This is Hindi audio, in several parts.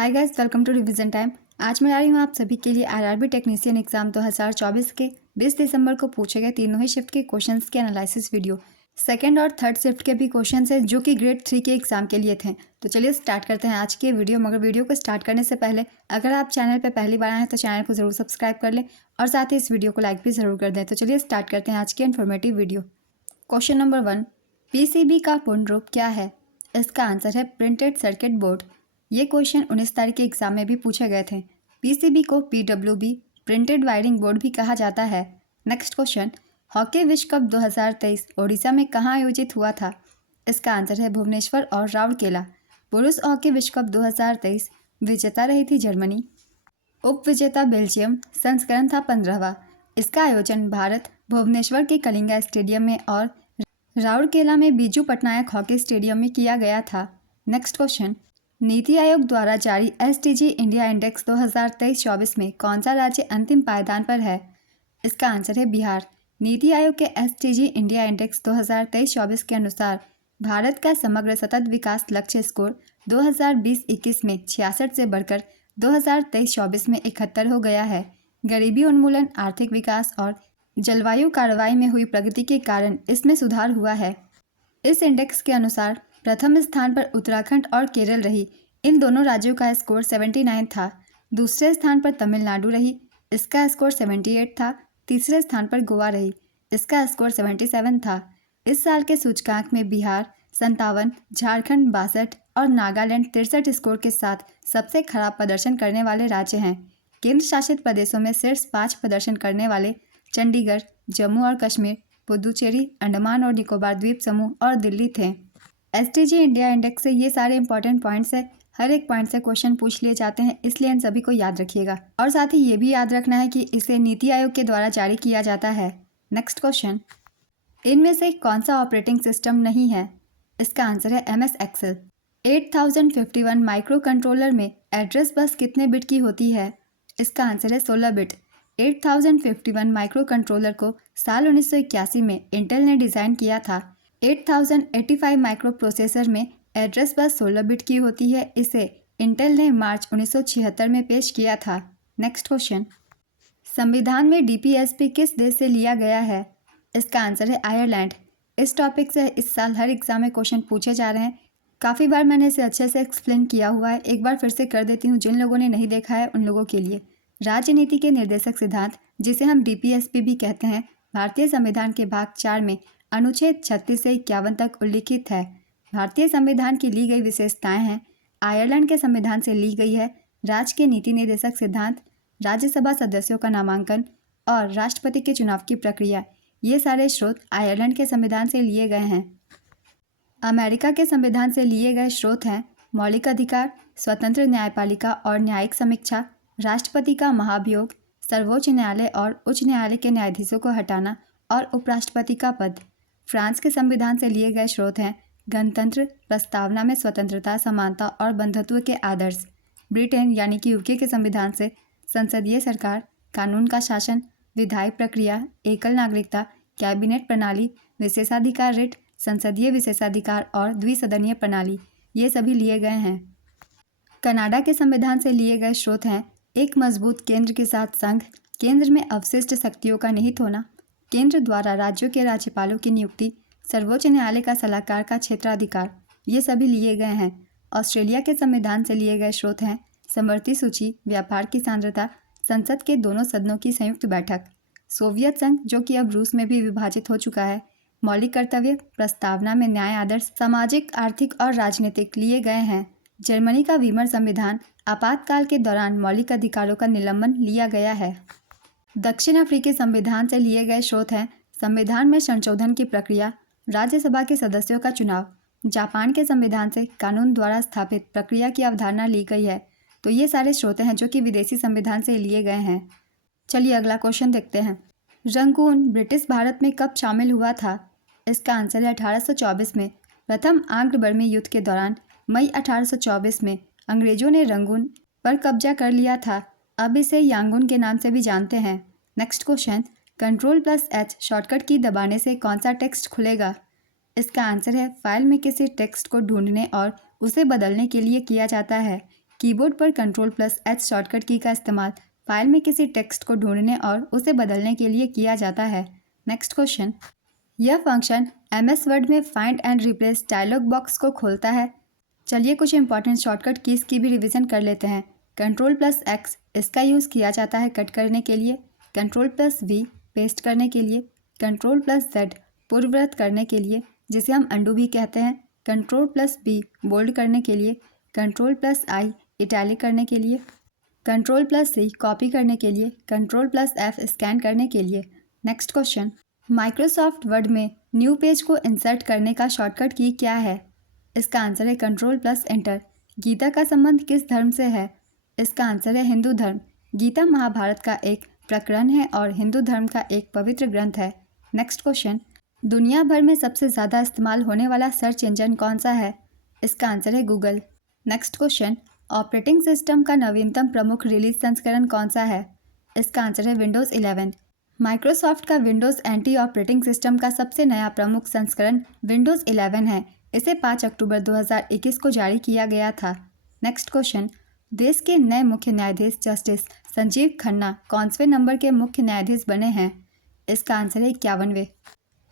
Hi guys, welcome to revision time. आज मैं ला रही हूँ आप सभी के लिए आरआरबी टेक्नीशियन एग्जाम 2024 के 20 दिसंबर को पूछे गए तीनों ही शिफ्ट के क्वेश्चंस के एनालिसिस वीडियो। सेकंड और थर्ड शिफ्ट के भी क्वेश्चंस हैं जो कि ग्रेड 3 के एग्जाम के लिए थे। तो चलिए स्टार्ट करते हैं आज के वीडियो। मगर वीडियो को स्टार्ट करने से पहले अगर आप चैनल पर पहली बार आए हैं तो चैनल को ज़रूर सब्सक्राइब कर लें और साथ ही इस वीडियो को लाइक भी ज़रूर कर दें। तो चलिए स्टार्ट करते हैं आज के informative video. Question number 1, PCB का पूर्ण रूप क्या है? इसका आंसर है प्रिंटेड सर्किट बोर्ड। ये क्वेश्चन 19 तारीख के एग्जाम में भी पूछे गए थे। पीसीबी को पीडब्ल्यूबी प्रिंटेड वायरिंग बोर्ड भी कहा जाता है। नेक्स्ट क्वेश्चन, हॉकी विश्व कप 2023 ओडिशा में कहाँ आयोजित हुआ था? इसका आंसर है भुवनेश्वर और राउरकेला। पुरुष हॉकी विश्व कप 2023 विजेता रही थी जर्मनी। उप विजेता बेल्जियम। संस्करण था 15वां। इसका आयोजन भारत भुवनेश्वर के कलिंगा स्टेडियम में और राउरकेला में बीजू पटनायक हॉकी स्टेडियम में किया गया था। नेक्स्ट क्वेश्चन, नीति आयोग द्वारा जारी एसटीजी इंडिया इंडेक्स 2023-24 में कौन सा राज्य अंतिम पायदान पर है? इसका आंसर है बिहार। नीति आयोग के एसटीजी इंडिया इंडेक्स 2023-24 के अनुसार भारत का समग्र सतत विकास लक्ष्य स्कोर 2020-21 में 66 से बढ़कर 2023-24 में 71 हो गया है। गरीबी उन्मूलन, आर्थिक विकास और जलवायु कार्रवाई में हुई प्रगति के कारण इसमें सुधार हुआ है। इस इंडेक्स के अनुसार प्रथम स्थान पर उत्तराखंड और केरल रही। इन दोनों राज्यों का स्कोर 79 था। दूसरे स्थान पर तमिलनाडु रही। इसका स्कोर 78 था। तीसरे स्थान पर गोवा रही। इसका स्कोर 77 था। इस साल के सूचकांक में बिहार 57, झारखंड 62 और नागालैंड 63 स्कोर के साथ सबसे खराब प्रदर्शन करने वाले राज्य हैं। केंद्र शासित प्रदेशों में शीर्ष 5 प्रदर्शन करने वाले चंडीगढ़, जम्मू और कश्मीर, पुदुचेरी, अंडमान और निकोबार द्वीप समूह और दिल्ली थे। एसटीजी इंडिया इंडेक्स से ये सारे इंपॉर्टेंट पॉइंट्स है। हर एक पॉइंट से क्वेश्चन पूछ लिए जाते हैं, इसलिए इन सभी को याद रखिएगा और साथ ही ये भी याद रखना है कि इसे नीति आयोग के द्वारा जारी किया जाता है। नेक्स्ट क्वेश्चन, इनमें से कौन सा ऑपरेटिंग सिस्टम नहीं है? इसका आंसर है MS एक्सेल। 8051 माइक्रो कंट्रोलर में एड्रेस बस कितने बिट की होती है? इसका आंसर है 16 बिट। 8051 माइक्रो कंट्रोलर को साल 1981 में इंटेल ने डिज़ाइन किया था। 8085 माइक्रो प्रोसेसर में एड्रेस बस 16 बिट की होती है। इसे इंटेल ने मार्च 1976 में पेश किया था। नेक्स्ट क्वेश्चन, संविधान में डीपीएसपी किस देश से लिया गया है? इसका आंसर है आयरलैंड। इस टॉपिक से इस साल हर एग्जाम में क्वेश्चन पूछे जा रहे हैं। काफ़ी बार मैंने इसे अच्छे से एक्सप्लेन किया हुआ है, एक बार फिर से कर देती हूँ जिन लोगों ने नहीं देखा है उन लोगों के लिए। राजनीति के निर्देशक सिद्धांत, जिसे हम डीपीएसपी भी कहते हैं, भारतीय संविधान के भाग 4 में अनुच्छेद 36 से 51 तक उल्लिखित है। भारतीय संविधान की ली गई विशेषताएं हैं। आयरलैंड के संविधान से ली गई है। राज्य के नीति निर्देशक सिद्धांत, राज्यसभा सदस्यों का नामांकन और राष्ट्रपति के चुनाव की प्रक्रिया, ये सारे स्रोत आयरलैंड के संविधान से लिए गए हैं। अमेरिका के संविधान से लिए गए स्रोत हैं मौलिक अधिकार, स्वतंत्र न्यायपालिका और न्यायिक समीक्षा, राष्ट्रपति का महाभियोग, सर्वोच्च न्यायालय और उच्च न्यायालय के न्यायाधीशों को हटाना और उपराष्ट्रपति का पद। फ्रांस के संविधान से लिए गए स्रोत हैं गणतंत्र, प्रस्तावना में स्वतंत्रता, समानता और बंधुत्व के आदर्श। ब्रिटेन यानी कि यूके के संविधान से संसदीय सरकार, कानून का शासन, विधायी प्रक्रिया, एकल नागरिकता, कैबिनेट प्रणाली, विशेषाधिकार रिट, संसदीय विशेषाधिकार और द्विसदनीय प्रणाली, ये सभी लिए गए हैं। कनाडा के संविधान से लिए गए स्रोत हैं एक मजबूत केंद्र के साथ संघ, केंद्र में अवशिष्ट शक्तियों का निहित होना, केंद्र द्वारा राज्यों के राज्यपालों की नियुक्ति, सर्वोच्च न्यायालय का सलाहकार का क्षेत्राधिकार, ये सभी लिए गए हैं। ऑस्ट्रेलिया के संविधान से लिए गए स्रोत हैं समवर्ती सूची, व्यापार की सांद्रता, संसद के दोनों सदनों की संयुक्त बैठक, सोवियत संघ जो कि अब रूस में भी विभाजित हो चुका है, मौलिक कर्तव्य, प्रस्तावना में न्याय आदर्श, सामाजिक, आर्थिक और राजनीतिक लिए गए हैं। जर्मनी का वीमर संविधान, आपातकाल के दौरान मौलिक अधिकारों का निलंबन लिया गया है। दक्षिण अफ्रीकी संविधान से लिए गए स्रोत हैं संविधान में संशोधन की प्रक्रिया, राज्यसभा के सदस्यों का चुनाव। जापान के संविधान से कानून द्वारा स्थापित प्रक्रिया की अवधारणा ली गई है। तो ये सारे स्रोत हैं जो कि विदेशी संविधान से लिए गए हैं। चलिए अगला क्वेश्चन देखते हैं। रंगून ब्रिटिश भारत में कब शामिल हुआ था? इसका आंसर है 1824 में। प्रथम आंग्ल बर्मी युद्ध के दौरान मई 1824 में अंग्रेजों ने रंगून पर कब्जा कर लिया था। अब इसे यांगून के नाम से भी जानते हैं। नेक्स्ट क्वेश्चन, Ctrl+H शॉर्टकट की दबाने से कौन सा टेक्स्ट खुलेगा? इसका आंसर है फाइल में किसी टेक्स्ट को ढूंढने और उसे बदलने के लिए किया जाता है। कीबोर्ड पर Ctrl+H शॉर्टकट की का इस्तेमाल फाइल में किसी टेक्स्ट को ढूंढने और उसे बदलने के लिए किया जाता है। नेक्स्ट क्वेश्चन, यह फंक्शन MS वर्ड में find and replace dialog box को खोलता है। चलिए कुछ इंपॉर्टेंट शॉर्टकट कीज़ की भी रिवीजन कर लेते हैं। Ctrl+X इसका यूज़ किया जाता है कट करने के लिए, Ctrl+V पेस्ट करने के लिए, Ctrl+Z पूर्ववत करने के लिए जिसे हम अंडू भी कहते हैं, Ctrl+B बोल्ड करने के लिए, Ctrl+I इटैलिक करने के लिए, Ctrl+C कॉपी करने के लिए, Ctrl+F स्कैन करने के लिए। नेक्स्ट क्वेश्चन, माइक्रोसॉफ्ट वर्ड में न्यू पेज को इंसर्ट करने का शॉर्टकट की क्या है? इसका आंसर है Ctrl+Enter। गीता का संबंध किस धर्म से है? इसका आंसर है हिंदू धर्म। गीता महाभारत का एक प्रकरण है और हिंदू धर्म का एक पवित्र ग्रंथ है। नेक्स्ट क्वेश्चन, दुनिया भर में सबसे ज़्यादा इस्तेमाल होने वाला सर्च इंजन कौन सा है? इसका आंसर है Google. Next question, operating system का नवीनतम प्रमुख रिलीज संस्करण कौन सा है? इसका आंसर है विंडोज़ 11। माइक्रोसॉफ्ट का विंडोज़ एंटी ऑपरेटिंग सिस्टम का सबसे नया प्रमुख संस्करण विंडोज़ 11 है। इसे 5 अक्टूबर 2021 को जारी किया गया था। नेक्स्ट क्वेश्चन, देश के नए मुख्य न्यायाधीश जस्टिस संजीव खन्ना कौनसवें नंबर के मुख्य न्यायाधीश बने हैं? इसका आंसर है 51वें।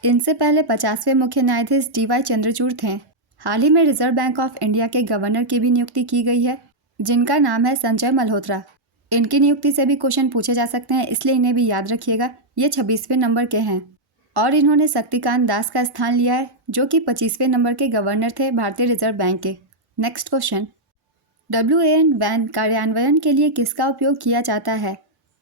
इनसे पहले 50वें मुख्य न्यायाधीश DY चंद्रचूड़ थे। हाल ही में रिजर्व बैंक ऑफ इंडिया के गवर्नर की भी नियुक्ति की गई है जिनका नाम है संजय मल्होत्रा। इनकी नियुक्ति से भी क्वेश्चन पूछे जा सकते हैं, इसलिए इन्हें भी याद रखिएगा। ये 26वें नंबर के हैं और इन्होंने शक्तिकांत दास का स्थान लिया है जो कि 25वें नंबर के गवर्नर थे भारतीय रिजर्व बैंक के। नेक्स्ट क्वेश्चन, WAN वैन कार्यान्वयन के लिए किसका उपयोग किया जाता है?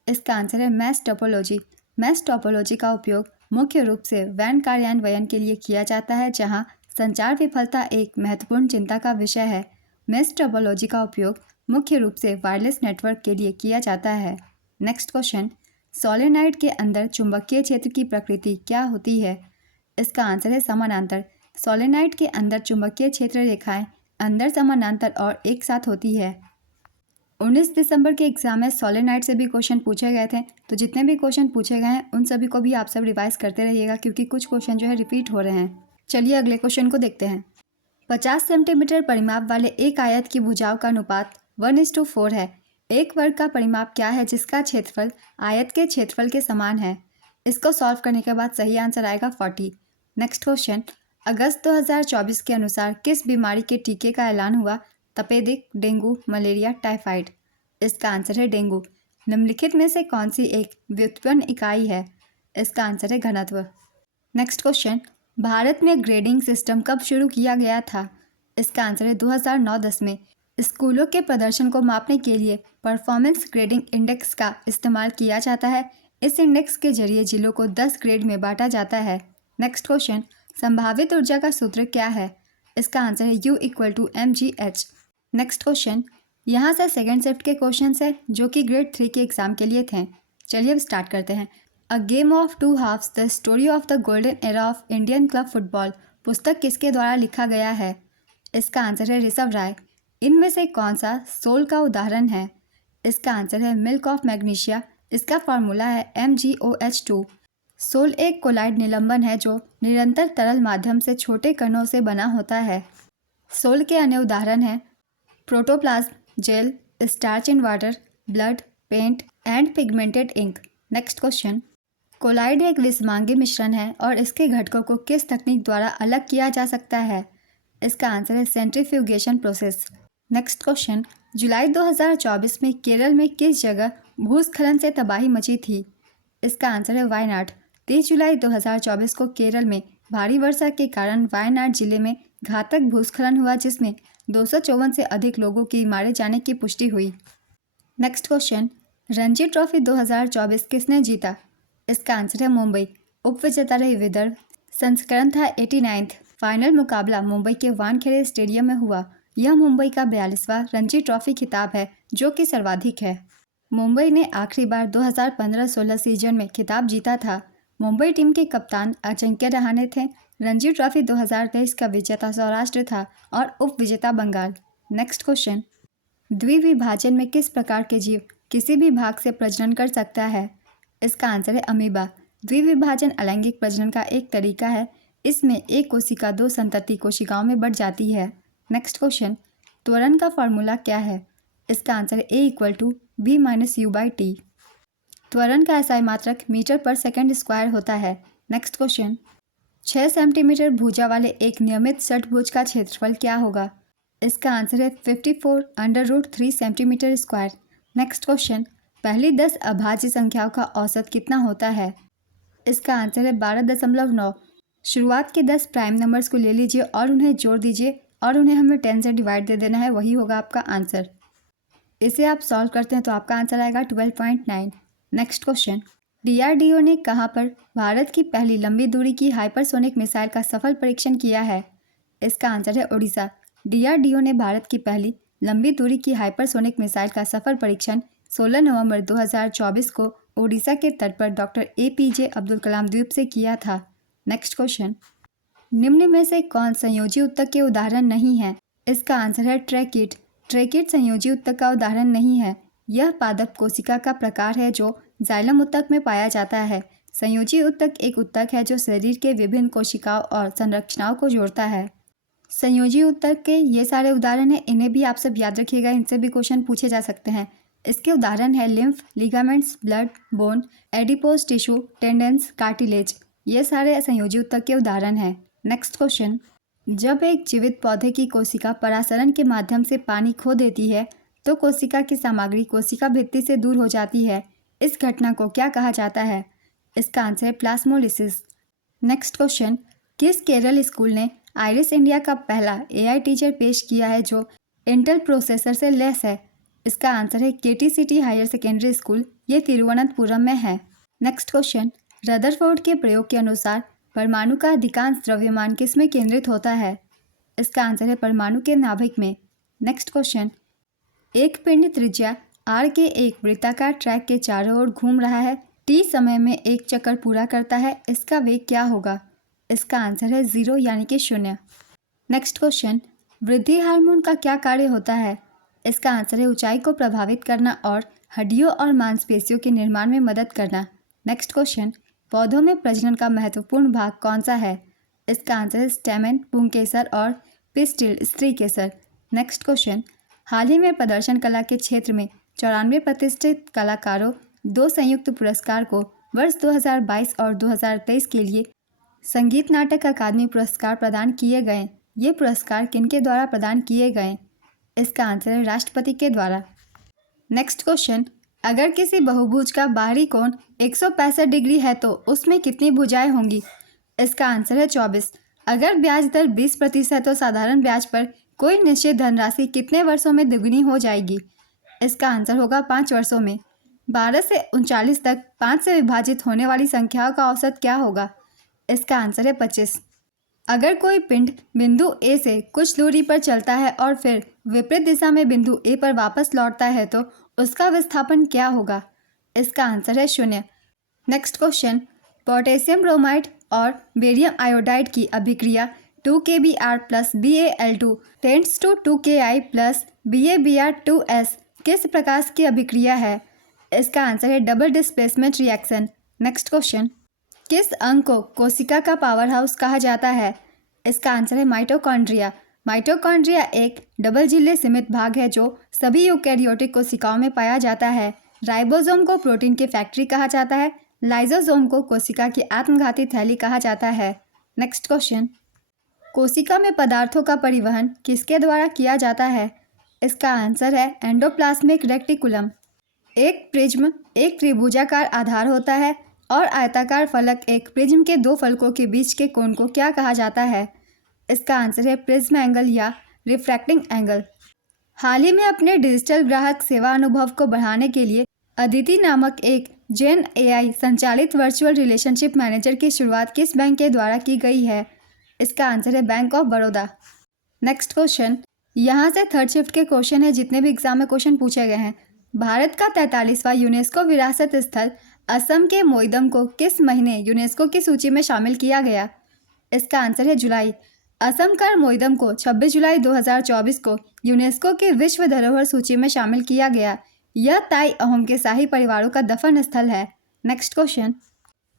इसका आंसर है मैश टोपोलॉजी। मैश टोपोलॉजी का उपयोग मुख्य रूप से वैन कार्यान्वयन के लिए किया जाता है जहां संचार विफलता एक महत्वपूर्ण चिंता का विषय है। मैश टोपोलॉजी का उपयोग मुख्य रूप से वायरलेस नेटवर्क के लिए किया जाता है। नेक्स्ट क्वेश्चन, सोलेनॉइड के अंदर चुंबकीय क्षेत्र की प्रकृति क्या होती है? इसका आंसर है समानांतर। सोलेनॉइड के अंदर चुंबकीय क्षेत्र रेखाएं अंदर समानांतर और एक साथ होती है। 19 दिसंबर के एग्जाम में सोलेनॉइड से भी क्वेश्चन पूछे गए थे, तो जितने भी क्वेश्चन पूछे गए हैं उन सभी को भी आप सब रिवाइज करते रहिएगा क्योंकि कुछ क्वेश्चन जो है रिपीट हो रहे हैं। चलिए अगले क्वेश्चन को देखते हैं। 50 सेंटीमीटर परिमाप वाले एक आयत की भुजाओं का अनुपात 1:4 है। एक वर्ग का परिमाप क्या है जिसका क्षेत्रफल आयत के क्षेत्रफल के समान है? इसको सॉल्व करने के बाद सही आंसर आएगा 40। नेक्स्ट क्वेश्चन, अगस्त 2024 के अनुसार किस बीमारी के टीके का ऐलान हुआ? तपेदिक, डेंगू, मलेरिया, टाइफाइड। इसका आंसर है डेंगू। निम्नलिखित में से कौन सी एक व्युत्पन्न इकाई है? इसका आंसर है घनत्व। नेक्स्ट क्वेश्चन, भारत में ग्रेडिंग सिस्टम कब शुरू किया गया था? इसका आंसर है 2009-10 में। स्कूलों के प्रदर्शन को मापने के लिए परफॉर्मेंस ग्रेडिंग इंडेक्स का इस्तेमाल किया जाता है। इस इंडेक्स के जरिए जिलों को 10 ग्रेड में बांटा जाता है। नेक्स्ट क्वेश्चन, संभावित ऊर्जा का सूत्र क्या है? इसका आंसर है U=mgh। नेक्स्ट क्वेश्चन, यहाँ से सेकेंड शिफ्ट के क्वेश्चन है जो कि ग्रेड 3 के एग्जाम के लिए थे। चलिए अब स्टार्ट करते हैं। A game of two halves the story of the golden era of Indian club football पुस्तक किसके द्वारा लिखा गया है? इसका आंसर है ऋषभ राय। इनमें से कौन सा सोल का उदाहरण है? इसका आंसर है मिल्क ऑफ मैग्नीशिया। इसका फॉर्मूला है MgOH2। सोल एक कोलाइड निलंबन है जो निरंतर तरल माध्यम से छोटे कणों से बना होता है। सोल के अन्य उदाहरण हैं protoplasm, gel, starch in water, blood, paint and pigmented ink. Next question, colloid एक विषमांगी मिश्रण है और इसके घटकों को किस तकनीक द्वारा अलग किया जा सकता है? इसका आंसर है सेंट्रीफ्यूगेशन प्रोसेस। नेक्स्ट क्वेश्चन, जुलाई 2024 में केरल में किस जगह भूस्खलन से तबाही मची थी? इसका आंसर है वायनाड। 30 जुलाई 2024 को केरल में भारी वर्षा के कारण वायनाड जिले में घातक भूस्खलन हुआ जिसमें 254 से अधिक लोगों की मारे जाने की पुष्टि हुई। नेक्स्ट क्वेश्चन, रणजी ट्रॉफी 2024 किसने जीता? इसका आंसर है मुंबई। उप विजेता रही विदर्भ। संस्करण था 89। फाइनल मुकाबला मुंबई के वानखेड़े स्टेडियम में हुआ। यह मुंबई का 42वां रणजी ट्रॉफी खिताब है जो कि सर्वाधिक है। मुंबई ने आखिरी बार 2015-16 सीजन में खिताब जीता था। मुंबई टीम के कप्तान अजिंक्य रहाणे थे। रणजी ट्रॉफी 2023 का विजेता सौराष्ट्र था और उप विजेता बंगाल। नेक्स्ट क्वेश्चन, द्विविभाजन में किस प्रकार के जीव किसी भी भाग से प्रजनन कर सकता है? इसका आंसर है अमीबा। द्विविभाजन अलैंगिक प्रजनन का एक तरीका है। इसमें एक कोशिका 2 संतति कोशिकाओं में बढ़ जाती है। नेक्स्ट क्वेश्चन, त्वरण का फॉर्मूला क्या है? इसका आंसर है A=B-U/T। त्वरण का एसआई मात्रक मीटर पर सेकंड स्क्वायर होता है। नेक्स्ट क्वेश्चन, 6 सेंटीमीटर भुजा वाले एक नियमित षटभुज का क्षेत्रफल क्या होगा? इसका आंसर है 54√3 सेंटीमीटर स्क्वायर। नेक्स्ट क्वेश्चन, पहली 10 अभाज्य संख्याओं का औसत कितना होता है? इसका आंसर है 12.9। शुरुआत के 10 प्राइम नंबर्स को ले लीजिए और उन्हें जोड़ दीजिए और उन्हें हमें 10 से डिवाइड दे देना है, वही होगा आपका आंसर। इसे आप सॉल्व करते हैं तो आपका आंसर आएगा 12.9। नेक्स्ट क्वेश्चन, DRDO ने कहाँ पर भारत की पहली लंबी दूरी की हाइपरसोनिक मिसाइल का सफल परीक्षण किया है? इसका आंसर है उड़ीसा। DRDO ने भारत की पहली लंबी दूरी की हाइपरसोनिक मिसाइल का सफल परीक्षण 16 नवंबर 2024 को उड़ीसा के तट पर डॉक्टर APJ अब्दुल कलाम द्वीप से किया था। नेक्स्ट क्वेश्चन, निम्न में से कौन संयोजी उत्तक के उदाहरण नहीं है? इसका आंसर है ट्रैकिड। ट्रैकिड संयोजी उत्तक का उदाहरण नहीं है। यह पादप कोशिका का प्रकार है जो जाइलम उत्तक में पाया जाता है। संयोजी उत्तक एक उत्तक है जो शरीर के विभिन्न कोशिकाओं और संरचनाओं को जोड़ता है। संयोजी उत्तक के ये सारे उदाहरण हैं, इन्हें भी आप सब याद रखिएगा, इनसे भी क्वेश्चन पूछे जा सकते हैं। इसके उदाहरण है lymph, ligaments, blood, bone, adipose tissue, tendons, cartilage. ये सारे संयोजी उत्तक के उदाहरण हैं। नेक्स्ट क्वेश्चन, जब एक जीवित पौधे की कोशिका परासरण के माध्यम से पानी खो देती है तो कोशिका की सामग्री कोशिका भित्ति से दूर हो जाती है। इस घटना को क्या कहा जाता है? इसका आंसर है प्लाज्मोलिसिस। नेक्स्ट क्वेश्चन, किस केरल स्कूल ने आइरिस इंडिया का पहला AI टीचर पेश किया है जो इंटेल प्रोसेसर से लेस है? इसका आंसर है KTCT हायर सेकेंडरी स्कूल, ये तिरुवनंतपुरम में है। नेक्स्ट क्वेश्चन, रदरफोर्ड के प्रयोग के अनुसार परमाणु का अधिकांश द्रव्यमान किस में केंद्रित होता है? इसका आंसर है परमाणु के नाभिक में। नेक्स्ट क्वेश्चन, एक पिंड त्रिज्या R के एक वृत्ताकार ट्रैक के चारों ओर घूम रहा है, T समय में एक चक्कर पूरा करता है, इसका वेग क्या होगा? इसका आंसर है 0 यानी कि 0। नेक्स्ट क्वेश्चन, वृद्धि हार्मोन का क्या कार्य होता है? इसका आंसर है ऊंचाई को प्रभावित करना और हड्डियों और मांसपेशियों के निर्माण में मदद करना। नेक्स्ट क्वेश्चन, पौधों में प्रजनन का महत्वपूर्ण भाग कौन सा है? इसका आंसर है स्टेमेन, पुंकेसर और पिस्टिल, स्त्री केसर। नेक्स्ट क्वेश्चन, हाल ही में प्रदर्शन कला के क्षेत्र में 94 प्रतिष्ठित कलाकारों 2 संयुक्त पुरस्कार को वर्ष 2022 और 2023 के लिए संगीत नाटक अकादमी पुरस्कार प्रदान किए गए। ये पुरस्कार किनके द्वारा प्रदान किए गए? इसका आंसर है राष्ट्रपति के द्वारा। नेक्स्ट क्वेश्चन, अगर किसी बहुभुज का बाहरी कोण 165 डिग्री है तो उसमें कितनी भुजाएं होंगी? इसका आंसर है 24। अगर ब्याज दर 20% है तो साधारण ब्याज पर कोई निश्चित धनराशि कितने वर्षों में दुगनी हो जाएगी? इसका आंसर होगा 5 वर्षों में। 12 से 39 तक 5 से विभाजित होने वाली संख्याओं का औसत क्या होगा? इसका आंसर है 25। अगर कोई पिंड बिंदु A से कुछ दूरी पर चलता है और फिर विपरीत दिशा में बिंदु A पर वापस लौटता है तो उसका विस्थापन क्या होगा? इसका आंसर है 0। नेक्स्ट क्वेश्चन, पोटेशियम ब्रोमाइड और बेरियम आयोडाइड की अभिक्रिया 2KBr + BaL2 tends to 2Ki + BaBr2s किस प्रकार की अभिक्रिया है? इसका आंसर है double displacement reaction. Next question, किस अंग को कोशिका का पावर हाउस कहा जाता है? इसका आंसर है माइटोकॉन्ड्रिया। माइटोकॉन्ड्रिया एक डबल झिल्ली सीमित भाग है जो सभी यूकैरियोटिक कोशिकाओं में पाया जाता है। राइबोसोम को प्रोटीन की फैक्ट्री कहा जाता है। लाइसोसोम को कोशिका की आत्मघाती थैली कहा जाता है। नेक्स्ट क्वेश्चन, कोशिका में पदार्थों का परिवहन किसके द्वारा किया जाता है? इसका आंसर है एंडोप्लाज्मिक रेक्टिकुलम। एक प्रिज्म एक त्रिभुजाकार आधार होता है और आयताकार फलक एक प्रिज्म के 2 फलकों के बीच के कोण को क्या कहा जाता है? इसका आंसर है प्रिज्म एंगल या रिफ्रैक्टिंग एंगल। हाल ही में अपने डिजिटल ग्राहक सेवा अनुभव को बढ़ाने के लिए अदिति नामक एक जेन AI संचालित वर्चुअल रिलेशनशिप मैनेजर की शुरुआत किस बैंक के द्वारा की गई है? इसका आंसर है bank of Baroda. Next question, यहाँ से थर्ड शिफ्ट के क्वेश्चन है, जितने भी एग्जाम में क्वेश्चन पूछे गए हैं। भारत का 43वां यूनेस्को विरासत स्थल असम के मोइदम को किस महीने यूनेस्को की सूची में शामिल किया गया? इसका आंसर है जुलाई। असम का मोइदम को 26 जुलाई 2024 को यूनेस्को की विश्व धरोहर सूची में शामिल किया गया। यह ताई अहोम के शाही परिवारों का दफन स्थल है। नेक्स्ट क्वेश्चन,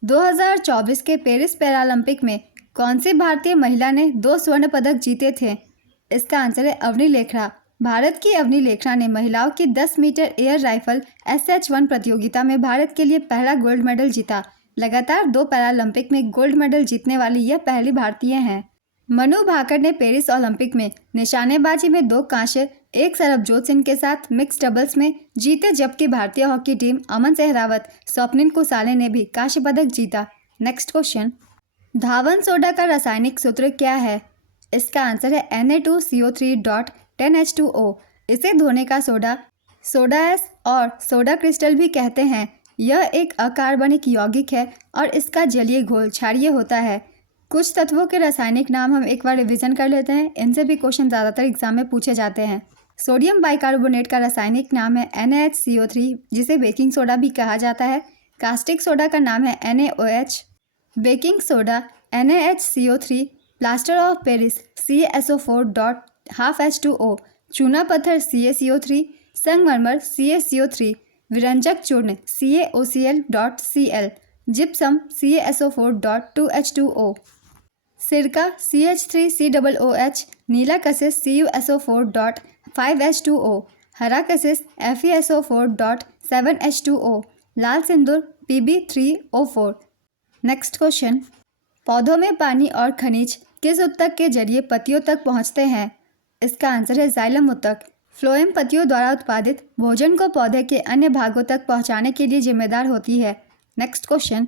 2024 के पेरिस पैरालंपिक में कौन सी भारतीय महिला ने 2 स्वर्ण पदक जीते थे? इसका आंसर है अवनी लेखरा। भारत की अवनी लेखना ने महिलाओं की 10 मीटर एयर राइफल SH-1 प्रतियोगिता में भारत के लिए पहला गोल्ड मेडल जीता। लगातार 2 पैरालंपिक में गोल्ड मेडल जीतने वाली यह पहली भारतीय हैं। मनु भाकर ने पेरिस ओलंपिक में निशानेबाजी में 2 कांस्य, 1 सरबजोत सिंह के साथ मिक्स डबल्स में जीते, जबकि भारतीय हॉकी टीम अमन सहरावत, स्वप्निल कुसाले ने भी कांस्य पदक जीता। नेक्स्ट क्वेश्चन, धावन सोडा का रासायनिक सूत्र क्या है? इसका आंसर है Na2CO3.10H2O। इसे धोने का सोडा एस और सोडा क्रिस्टल भी कहते हैं। यह एक अकार्बनिक यौगिक है और इसका जलीय घोल क्षारीय होता है। कुछ तत्वों के रासायनिक नाम हम एक बार रिवीजन कर लेते हैं, इनसे भी क्वेश्चन ज़्यादातर एग्जाम में पूछे जाते हैं। सोडियम बाइकार्बोनेट का रासायनिक नाम है NaHCO3, जिसे बेकिंग सोडा भी कहा जाता है। कास्टिक सोडा का नाम है NaOH। Baking soda NaHCO3, plaster of Paris CaSO4.12H2O, चूना पत्थर CaCO3, संगमरमर CaCO3, विरंजक चूर्ण CaOCl.Cl, जिप्सम CaSO4.2H2O, सिरका CH3COOH, नीला कशिश CuSO4.5H2O, हरा कशिश FeSO4.7H2O, लाल सिंदूर Pb3O4। नेक्स्ट क्वेश्चन, पौधों में पानी और खनिज किस ऊतक के जरिए पत्तियों तक पहुंचते हैं? इसका आंसर है जाइलम ऊतक। फ्लोएम पत्तियों द्वारा उत्पादित भोजन को पौधे के अन्य भागों तक पहुंचाने के लिए जिम्मेदार होती है। नेक्स्ट क्वेश्चन,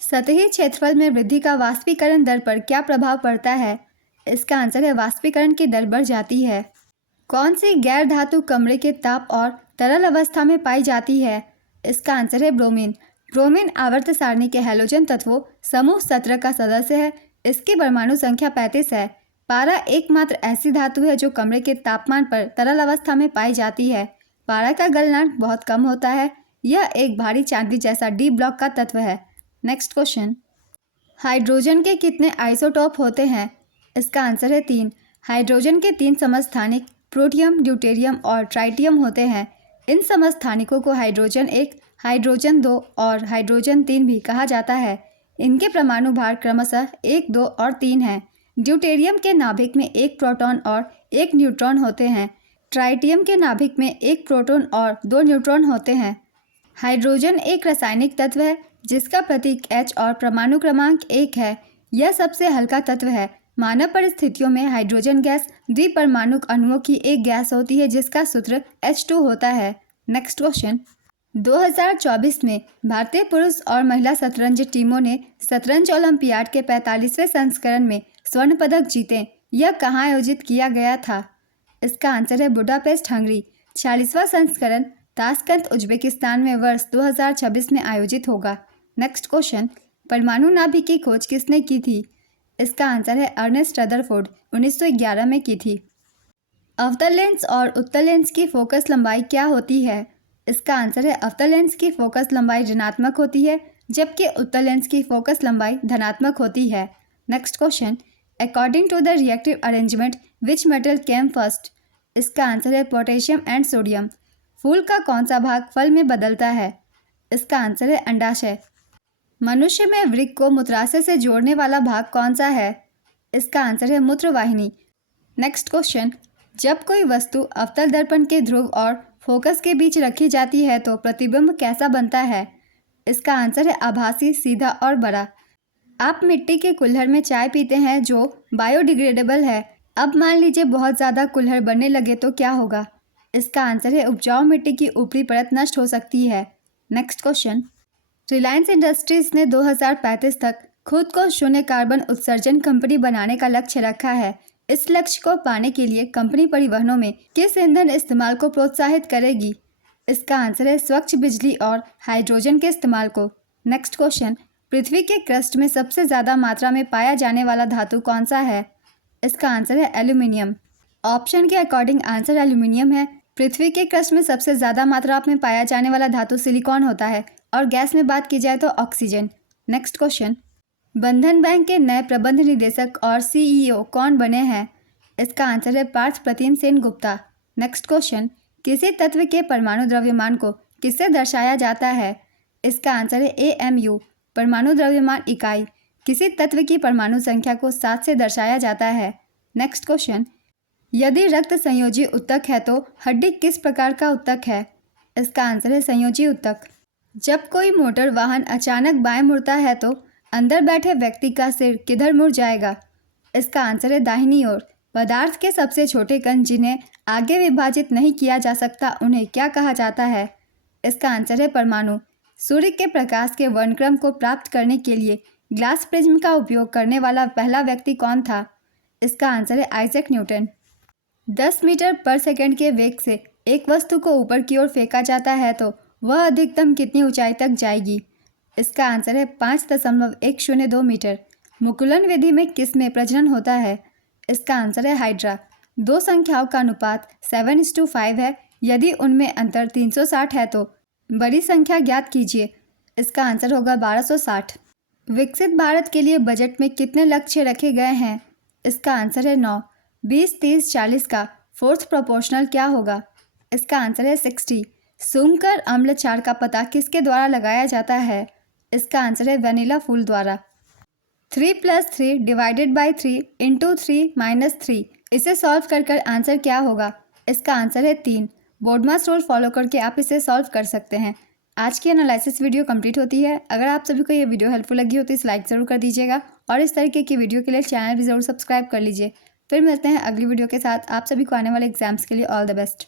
सतही क्षेत्रफल में वृद्धि का वाष्पीकरण दर पर क्या प्रभाव पड़ता है? इसका आंसर है वाष्पीकरण की दर बढ़ जाती है। कौन सी गैर धातु कमरे के ताप और तरल अवस्था में पाई जाती है? इसका आंसर है ब्रोमीन। ब्रोमीन आवर्त सारणी के हैलोजन तत्वों समूह 17 का सदस्य है। इसकी परमाणु संख्या 35 है। पारा एकमात्र ऐसी धातु है जो कमरे के तापमान पर तरल अवस्था में पाई जाती है। पारा का गलनांक बहुत कम होता है। यह एक भारी चांदी जैसा डी ब्लॉक का तत्व है। नेक्स्ट क्वेश्चन, हाइड्रोजन के कितने आइसोटोप होते हैं? इसका आंसर है 3। हाइड्रोजन के 3 समस्थानिक प्रोटियम, ड्यूटेरियम और ट्राइटियम होते हैं। इन समस्थानिकों को हाइड्रोजन 1, हाइड्रोजन 2 और हाइड्रोजन 3 भी कहा जाता है। इनके परमाणु भार क्रमशः 1, 2 और 3 हैं। ड्यूटेरियम के नाभिक में 1 प्रोटॉन और 1 न्यूट्रॉन होते हैं। ट्राइटियम के नाभिक में 1 प्रोटॉन और 2 न्यूट्रॉन होते हैं। हाइड्रोजन एक रासायनिक तत्व है जिसका प्रतीक H और परमाणु क्रमांक 1 है। यह सबसे हल्का तत्व है। मानव परिस्थितियों में हाइड्रोजन गैस द्विपरमाणुक अणुओं की एक गैस होती है जिसका सूत्र H2 होता है। नेक्स्ट क्वेश्चन, 2024 में भारतीय पुरुष और महिला शतरंज टीमों ने शतरंज ओलंपियाड के 45वें संस्करण में स्वर्ण पदक जीते। यह कहाँ आयोजित किया गया था? इसका आंसर है बुडापेस्ट, हंगरी। 46वां संस्करण ताशकंद, उज्बेकिस्तान में वर्ष 2026 में आयोजित होगा। नेक्स्ट क्वेश्चन, परमाणु नाभिक की खोज किसने की थी? इसका आंसर है अर्नेस्ट रदरफोर्ड, 1911 में की थी। अवतल लेंस और उत्तल लेंस की फोकस लंबाई क्या होती है? इसका आंसर है अवतल लेंस की फोकस लंबाई ऋणात्मक होती है, जबकि उत्तल लेंस की फोकस लंबाई धनात्मक होती है। Next question, according to the reactive arrangement which metal came first? इसका आंसर है पोटेशियम एंड सोडियम। फूल का कौन सा भाग फल में बदलता है? इसका आंसर है अंडाशय। मनुष्य में वृक्क को मूत्राशय से जोड़ने वाला भाग कौन सा है? इसका आंसर है मूत्रवाहिनी। नेक्स्ट क्वेश्चन, जब कोई वस्तु अवतल दर्पण के ध्रुव और फोकस के बीच रखी जाती है तो प्रतिबिंब कैसा बनता है? इसका आंसर है आभासी, सीधा और बड़ा। आप मिट्टी के कुल्हड़ में चाय पीते हैं जो बायोडिग्रेडेबल है। अब मान लीजिए बहुत ज़्यादा कुल्हड़ बनने लगे तो क्या होगा? इसका आंसर है उपजाऊ मिट्टी की ऊपरी परत नष्ट हो सकती है। नेक्स्ट क्वेश्चन, रिलायंस इंडस्ट्रीज ने 2035 तक खुद को शून्य कार्बन उत्सर्जन कंपनी बनाने का लक्ष्य रखा है। इस लक्ष्य को पाने के लिए कंपनी परिवहनों में किस ईंधन इस्तेमाल को प्रोत्साहित करेगी? इसका आंसर है स्वच्छ बिजली और हाइड्रोजन के इस्तेमाल को। नेक्स्ट क्वेश्चन, पृथ्वी के क्रस्ट में सबसे ज़्यादा मात्रा में पाया जाने वाला धातु कौन सा है? इसका आंसर है एल्यूमिनियम। ऑप्शन के अकॉर्डिंग आंसर एल्यूमिनियम है। पृथ्वी के क्रस्ट में सबसे ज़्यादा मात्रा में पाया जाने वाला धातु सिलिकॉन होता है और गैस में बात की जाए तो ऑक्सीजन। नेक्स्ट क्वेश्चन, बंधन बैंक के नए प्रबंध निदेशक और CEO कौन बने हैं? इसका आंसर है पार्थ प्रतिम सेन गुप्ता। नेक्स्ट क्वेश्चन, किसी तत्व के परमाणु द्रव्यमान को किससे दर्शाया जाता है? इसका आंसर है AMU, परमाणु द्रव्यमान इकाई। किसी तत्व की परमाणु संख्या को 7 से दर्शाया जाता है। नेक्स्ट क्वेश्चन, यदि रक्त संयोजी ऊतक है तो हड्डी किस प्रकार का ऊतक है? इसका आंसर है संयोजी ऊतक। जब कोई मोटर वाहन अचानक बाएं मुड़ता है तो अंदर बैठे व्यक्ति का सिर किधर मुड़ जाएगा? इसका आंसर है दाहिनी ओर। पदार्थ के सबसे छोटे कण जिन्हें आगे विभाजित नहीं किया जा सकता उन्हें क्या कहा जाता है? इसका आंसर है परमाणु। सूर्य के प्रकाश के वर्णक्रम को प्राप्त करने के लिए ग्लास प्रिज्म का उपयोग करने वाला पहला व्यक्ति कौन था? इसका आंसर है आइजैक न्यूटन। 10 मीटर पर सेकंड के वेग से एक वस्तु को ऊपर की ओर फेंका जाता है तो वह अधिकतम कितनी ऊंचाई तक जाएगी? इसका आंसर है 5.102 मीटर। मुकुलन विधि में किस में प्रजनन होता है? इसका आंसर है हाइड्रा। दो संख्याओं का अनुपात 7:5 है। यदि उनमें अंतर 360 है तो बड़ी संख्या ज्ञात कीजिए। इसका आंसर होगा 1260। विकसित भारत के लिए बजट में कितने लक्ष्य रखे गए हैं? इसका आंसर है 9। 20, 30, 40 का फोर्थ प्रोपोर्शनल क्या होगा? इसका आंसर है 60। सुंकर अम्ल क्षार का पता किसके द्वारा लगाया जाता है? इसका आंसर है वेनिला फूल द्वारा। 3 + 3 डिवाइडेड बाई 3 इंटू 3 - 3 इसे सॉल्व कर आंसर क्या होगा? इसका आंसर है 3। बोडमास रूल फॉलो करके आप इसे सॉल्व कर सकते हैं। आज की एनालिसिस वीडियो कंप्लीट होती है। अगर आप सभी को ये वीडियो हेल्पफुल लगी हो तो इस लाइक ज़रूर कर दीजिएगा और इस तरीके की वीडियो के लिए चैनल भी ज़रूर सब्सक्राइब कर लीजिए। फिर मिलते हैं अगली वीडियो के साथ। आप सभी को आने वाले एग्जाम्स के लिए ऑल द बेस्ट।